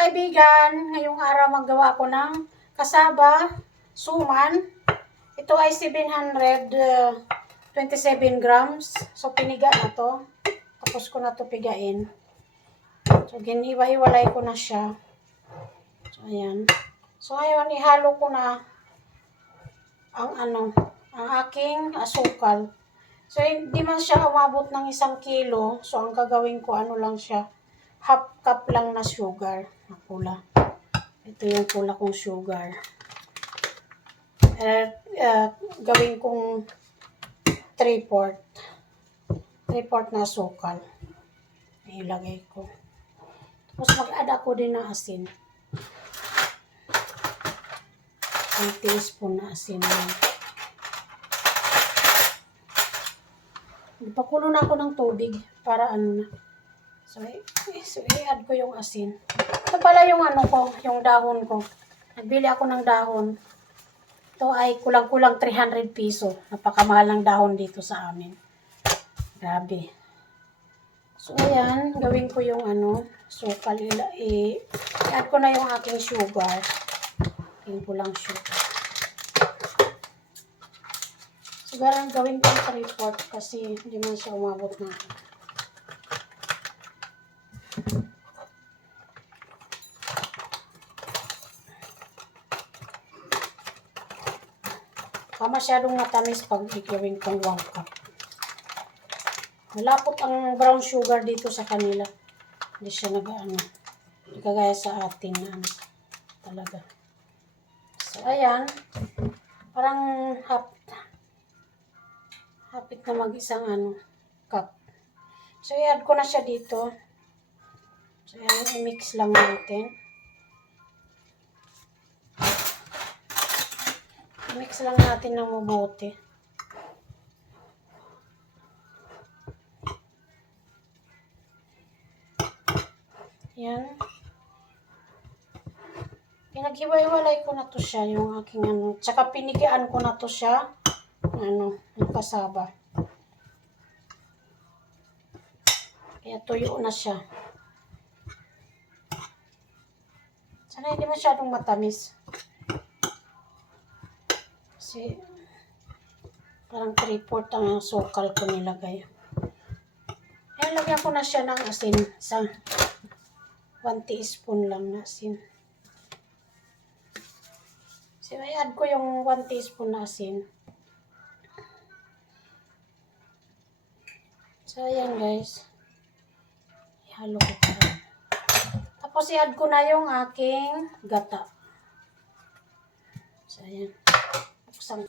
kaibigan, ngayong araw maggawa ko ng kasaba, suman. Ito ay 727 grams. So, piniga na to. Tapos ko na to pigain. So, giniwa-hiwalay ko na siya. So, ayan. So, ngayon, ihalo ko na ang aking asukal. So, hindi man siya umabot ng 1 kilo. So, ang gagawin ko, lang siya, half cup lang na sugar na pula. Ito yung pula kong sugar. Gawin kong 3/4. 3/4 na asukal. Ilagay ko. Tapos mag-add ako din ng asin. 1 teaspoon na asin. Ipakulo na ako ng tubig para na. So, i-add ko yung asin. Ito pala yung yung dahon ko. Nagbili ako ng dahon. Ito ay kulang-kulang 300 piso. Napakamahal ng dahon dito sa amin. Grabe. So, ayan. Gawin ko yung sukal. I-add ko na yung aking sugar. Aking pulang sugar. Siguro gawin ko 3/4 kasi hindi man siya umabot na. Masyadong matamis pag gawin kong 1 cup. Malapot ang brown sugar dito sa kanila. Hindi siya hindi kagaya sa atin na talaga. So, ayan. Parang hapit na mag-isang cup. So, i-add ko na siya dito. So, ayan, i-mix lang natin. I-mix lang natin ng mabuti. Ayan. Pinaghiwa-hiwalay ko na to siya, yung aking tsaka pinigaan ko na to siya, yung kasaba. Kaya tuyo na siya. Sana hindi masyadong matamis. Kasi, parang 3/4 ang sukal ko nilagay. Ayan, lagyan ko na siya ng asin. 1 teaspoon lang na asin. So, i-add ko yung 1 teaspoon na asin. So, ayan guys. Ihalo ko pa rin. Tapos, i-add ko na yung aking gata. So, ayan. Buksan.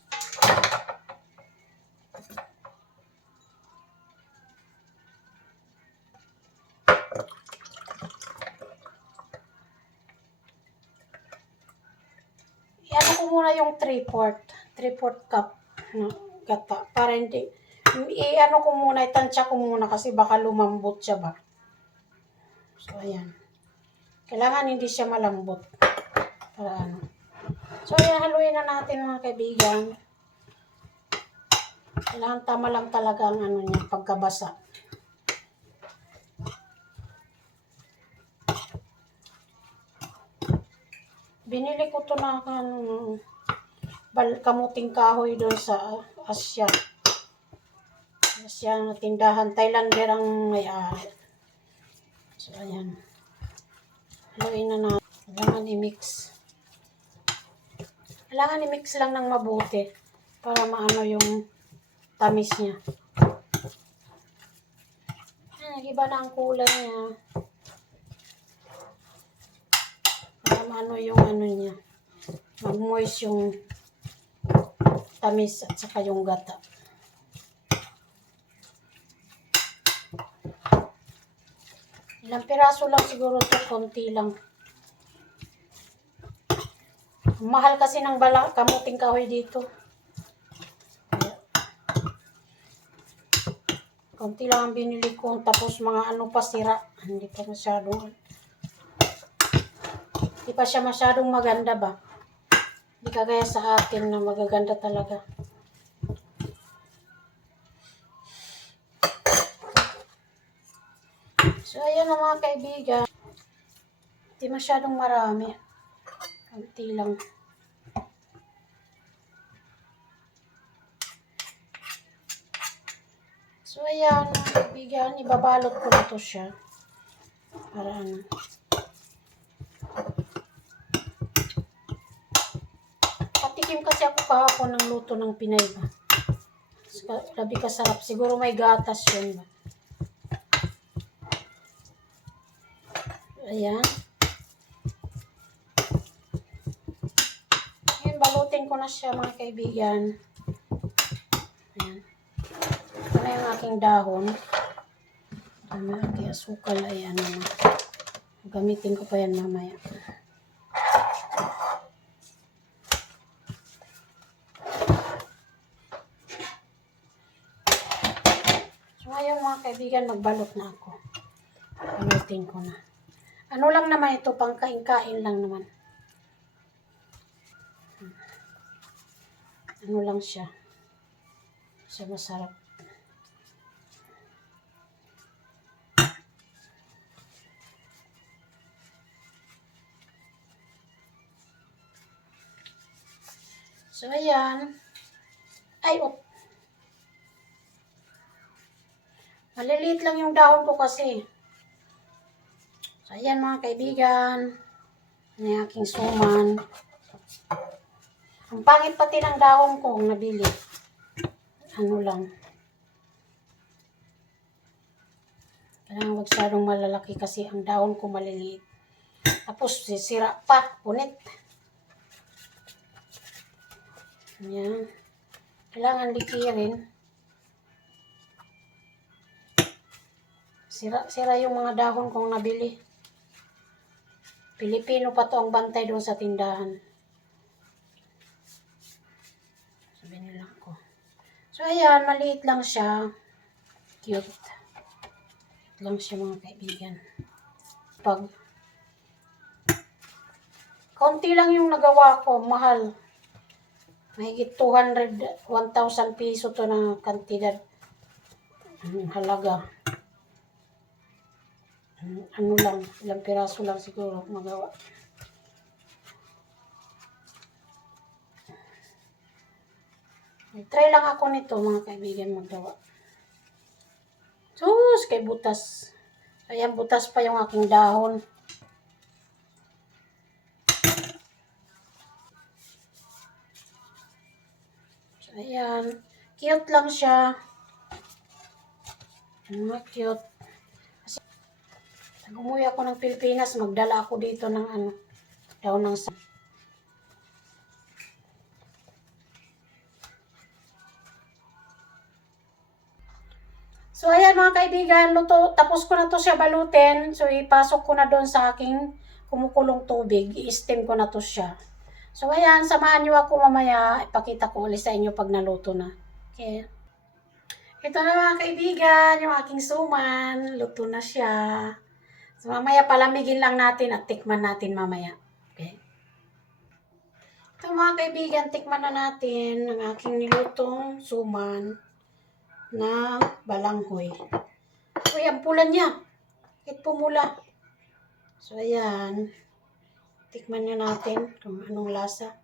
I-ano ko muna yung 3/4 cup na gata. Para hindi, i-ano ko muna, itansya ko muna kasi baka lumambot siya ba. So, ayan. Kailangan hindi siya malambot. Para So, ayan, haluin na natin mga kaibigan. Kailangan tama lang talaga ang niya, pagkabasa. Binili ko to na kamuting kahoy doon sa Asia na tindahan. Thailander ang may-ari. So, ayan. Haluin na natin. Kailangan i-mix. Kailangan i-mix lang ng mabuti para maano yung tamis niya. Nag-iba na ang kulay niya. Para maano yung niya. Mag-moist yung tamis at saka yung gata. Ilang piraso lang siguro ito, konti lang. Mahal kasi ng kamuting kahoy dito. Konti lang ang binili ko, tapos mga pa sira. Hindi pa siya masyadong maganda ba. Hindi kagaya sa atin na magaganda talaga. So, ayan na mga kaibigan. Di masyadong marami. Kunti lang. So, ayan, mga kaibigan, ibabalot ko na to siya. Para ano. Patikim kasi ako kahapon ng luto ng Pinay ba. Labi kasarap. Siguro may gatas yun ba. Ayan. Ngayon, balutin ko na siya mga kaibigan. Ayan. Ito na yung aking dahon. Ito na aking asukal. Ayan naman. Gamitin ko pa yan mamaya. So ngayon mga kaibigan, magbalot na ako. Balutin ko na. Ano lang naman ito, pang kain-kain lang naman. Ano lang siya. Siya masarap. So ayan. Ay, oh. Maliliit lang yung dahon ko kasi. So ayan mga kaibigan. Ano yung aking suman. Ang pangit pati ng dahon ko kung nabili. Ano lang. Kailangan wag masyadong malalaki kasi ang dahon ko maliliit. Tapos sisira pa. Punit. Ayan. Kailangan likirin. Sira yung mga dahon kong nabili. Pilipino pa to ang bantay doon sa tindahan. Sabihin nila ako. So ayan, maliit lang siya. Cute. Maliit lang siya mga kaibigan. Pag konti lang yung nagawa ko, mahal. Mahigit 1,000 piso to na kantidad. Halaga. Ano lang, ilang piraso lang siguro magawa. Try lang ako nito mga kaibigan magawa. Sus, kay butas. Ayan, butas pa yung aking dahon. So, ayan. Cute lang siya. Cute. Pag umuwi ako ng Pilipinas, magdala ako dito ng daon ng sa. So, ayan mga kaibigan, tapos ko na to siya balutin. So, ipasok ko na doon sa aking kumukulong tubig. I-steam ko na to siya. So, ayan, samahan nyo ako mamaya. Ipakita ko ulit sa inyo pag naluto na. Okay. Ito na mga kaibigan, yung aking suman. Luto na siya. So, mamaya palamigin lang natin at tikman natin mamaya. Okay. Ito mga kaibigan, tikman na natin ang aking nilutong suman na balanghoy. Uy, ang pula niya. Bakit pumula? So, ayan. Tikman na natin kung anong lasa.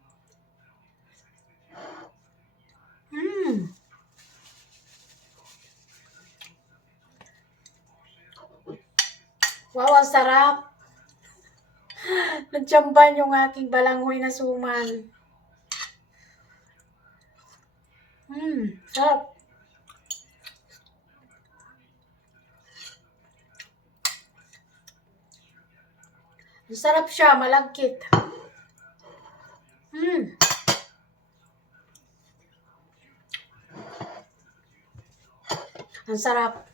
Wow, ang sarap. Nagtsamban yung aking balanghoy na suman. Sarap. Ang sarap siya, malagkit. Ang sarap.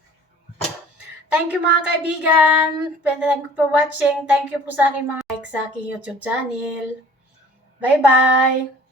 Thank you mga kaibigan. Thank you for watching. Thank you po sa aking mga like sa aking YouTube channel. Bye-bye.